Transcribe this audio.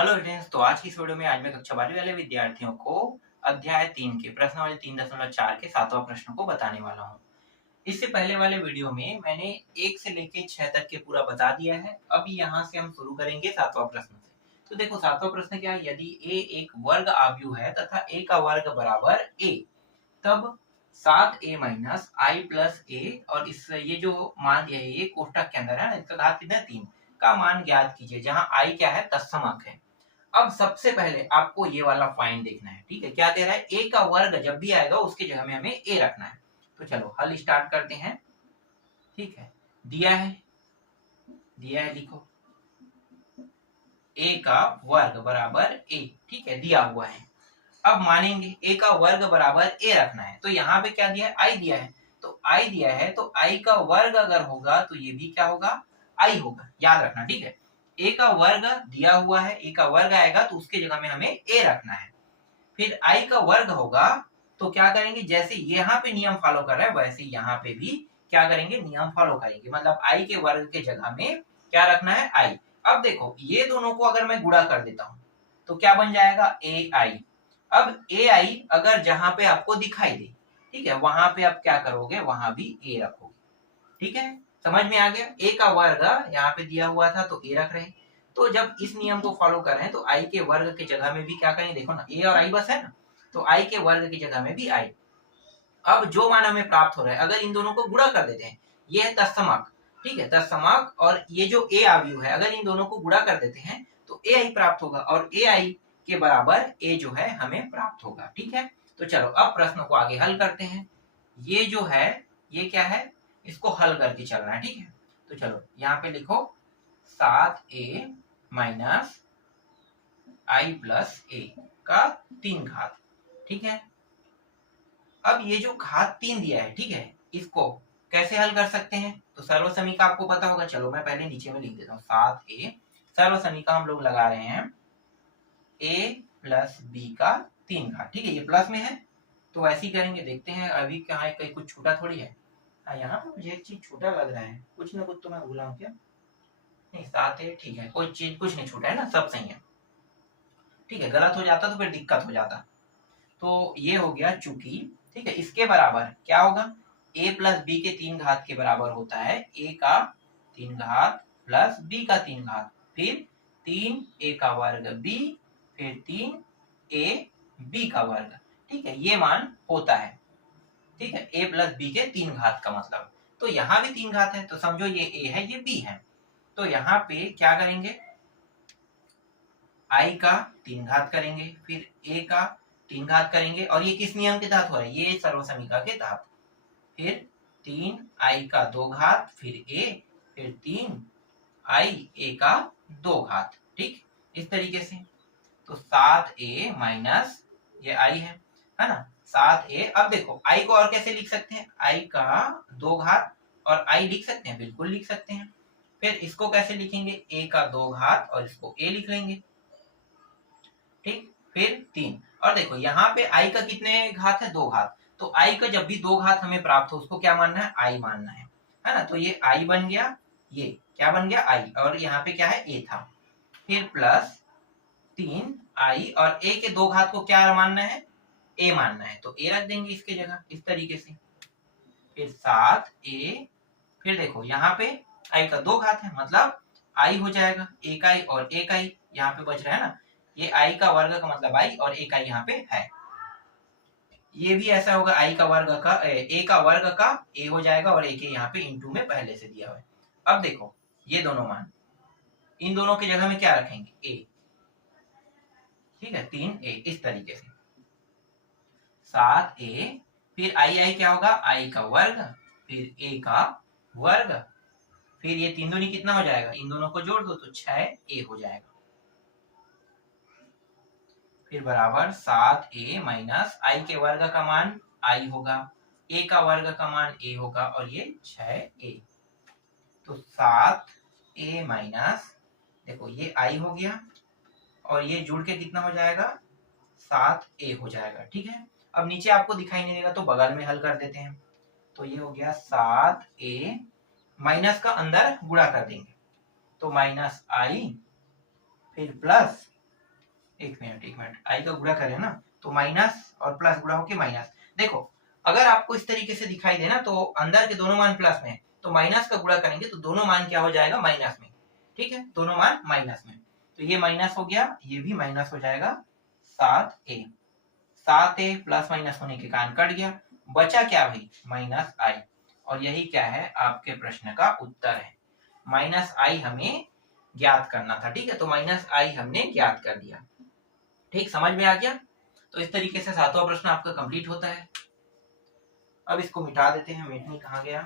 Hello students, तो आज की इस वीडियो में आज मैं कक्षा 12वीं वाले विद्यार्थियों को अध्याय 3 के प्रश्नावली 3.4 के 7वां प्रश्न को बताने वाला हूँ। इससे पहले वाले वीडियो में मैंने 1 से लेके 6 तक के पूरा बता दिया है। अब यहाँ से हम शुरू करेंगे 7वां प्रश्न से। तो देखो 7वां प्रश्न क्या है, यदि a एक वर्ग आव्यूह है तथा a का वर्ग बराबर a, तब 7a minus I plus a और इस ये जो मान दिया है ये कोष्टक के अंदर है ना, इसका घात कितना है 3 का मान ज्ञात कीजिए, जहाँ i क्या है तत्समक है। अब सबसे पहले आपको ये वाला फाइन देखना है, ठीक है। क्या दे रहा है, a का वर्ग जब भी आएगा उसकी जगह में हमें a रखना है। तो चलो हल स्टार्ट करते हैं, ठीक है। दिया है लिखो, a का वर्ग बराबर a, ठीक है, दिया हुआ है। अब मानेंगे a का वर्ग बराबर a रखना है, तो यहाँ पे क्या दिया है, i दिया है। तो i दिया है तो i का वर्ग अगर होगा तो ये भी क्या होगा, i होगा, याद रखना, ठीक है। a का वर्ग दिया हुआ है, a का वर्ग आएगा तो उसके जगह में हमें a रखना है। फिर i का वर्ग होगा तो क्या करेंगे, जैसे यहाँ पे नियम फॉलो कर रहा है वैसे यहाँ पे भी क्या करेंगे, नियम फॉलो करेंगे। मतलब i के वर्ग के जगह में क्या रखना है, i। अब देखो ये दोनों को अगर मैं गुणा कर देता हूँ तो क्या बन जाएगा, ai। अब ai अगर जहां पे आपको दिखाई दे, ठीक है, वहां पे आप क्या करोगे, वहां भी a रखोगे, ठीक है। समझ में आ गया, a का वर्ग यहाँ पे दिया हुआ था तो a रख रहे हैं। तो जब इस नियम को फॉलो कर रहे हैं तो i के वर्ग की जगह में भी क्या करें, देखो ना a और i बस है ना, तो i के वर्ग की जगह में भी i। अब जो मान हमें प्राप्त हो रहा है, अगर इन दोनों को गुणा कर देते हैं, ये है तत्समक, ठीक है, तत्समक, और ये जो a आव्यूह है अगर इन दोनों को गुणा कर देते हैं तो ai प्राप्त होगा, और ai के बराबर a जो है हमें प्राप्त होगा, ठीक है। तो चलो अब प्रश्न को आगे हल करते हैं। ये जो है ये क्या है, इसको हल करके चलना है, ठीक है। तो चलो यहाँ पे लिखो 7a minus I plus a का 3 घात, ठीक है। अब ये जो घात 3 दिया है, ठीक है, इसको कैसे हल कर सकते हैं, तो सर्वसमीका आपको पता होगा। चलो मैं पहले नीचे में लिख देता हूँ, 7a सर्वसमीका हम लोग लगा रहे हैं a प्लस b का 3 घात, ठीक है, ये प्लस में है तो ऐसे ही करेंगे। देखते हैं अभी कहाँ है, कहीं कुछ छूटा थोड़ी है। हाँ, यहाँ पे मुझे एक चीज छूटा लग रहा है, कुछ ना कुछ तो मैं भूला हूँ क्या। नहीं, 7a ठीक है, कोई चीज कुछ नहीं छूटा है ना, सब सही है, ठीक है। गलत हो जाता तो फिर दिक्कत हो जाता। तो ये हो गया चूंकि, ठीक है, इसके बराबर क्या होगा, a प्लस बी के 3 घात के बराबर होता है a का 3 घात प्लस b का 3 घात, फिर 3a का वर्ग b, फिर 3a b का वर्ग, ठीक है, ये मान होता है, ठीक है, a प्लस बी के 3 घात का मतलब। तो यहाँ भी 3 घात है तो समझो ये a है ये b है, तो यहाँ पे क्या करेंगे, i का 3 घात करेंगे, फिर a का 3 घात करेंगे, और ये किस नियम के तहत हो रहा है, ये सर्वसमीका के तहत। फिर 3i का 2 घात, फिर a, फिर 3i a का 2 घात, ठीक, इस तरीके से। तो 7a माइनस ये i है ना, 7a। अब देखो i को और कैसे लिख सकते हैं, i का 2 घात और i लिख सकते हैं, बिल्कुल लिख सकते हैं। फिर इसको कैसे लिखेंगे, a का 2 घात और इसको a लिख लेंगे, ठीक, फिर 3। और देखो यहाँ पे i का कितने घात है, 2 घात, तो i का जब भी 2 घात हमें प्राप्त हो उसको क्या मानना है, i मानना है ना। तो ये i बन गया, ये क्या बन गया, i, और यहाँ पे क्या है, a था। फिर प्लस 3i, और a के 2 घात को क्या मानना है, a मानना है, तो a रख देंगे इसके जगह, इस तरीके से। फिर 7a, फिर देखो यहाँ पे i का 2 घात है, मतलब i हो जाएगा, a का i और a का i यहाँ पे बच रहा है ना, ये i का वर्ग का मतलब i और a का यहाँ पे है। ये भी ऐसा होगा, i का वर्ग का a का वर्ग का a हो जाएगा, और a के यहाँ पे इंटू में पहले से दिया हुआ है। अब देखो ये दोनों मान, इन दोनों की जगह में क्या रखेंगे, a, ठीक है, 3a, इस तरीके से 7a, फिर i क्या होगा, i का वर्ग, फिर a का वर्ग, फिर ये 3 दूनी कितना हो जाएगा, इन दोनों को जोड़ दो तो 6a हो जाएगा। फिर बराबर 7a माइनस आई के वर्ग का मान i होगा, a का वर्ग का मान a होगा, और ये 6a। तो 7a माइनस, देखो ये i हो गया और ये जुड़ के कितना हो जाएगा, 7a हो जाएगा, ठीक है। अब नीचे आपको दिखाई नहीं देगा तो बगल में हल कर देते हैं। तो ये हो गया 7a, माइनस का अंदर गुणा कर देंगे तो माइनस i, फिर प्लस एक मिनट, आई का गुणा करें ना तो माइनस और प्लस गुणा होके माइनस। देखो अगर आपको इस तरीके से दिखाई दे ना तो अंदर के दोनों मान प्लस में है, तो माइनस का गुणा करेंगे तो दोनों मान क्या हो जाएगा, माइनस में। ठीक है, दोनों मान माइनस में, तो ये माइनस हो गया, ये भी माइनस हो जाएगा। 7a, 7a प्लस माइनस होने के कारण कट गया, बचा क्या भाई, माइनस आई। और यही क्या है, आपके प्रश्न का उत्तर है। माइनस आई हमें ज्ञात करना था। ठीक है, तो माइनस आई हमने ज्ञात कर दिया। ठीक, समझ में आ गया। तो इस तरीके से 7वां प्रश्न आपका कंप्लीट होता है। अब इसको मिटा देते हैं, मिटनी कहाँ गया।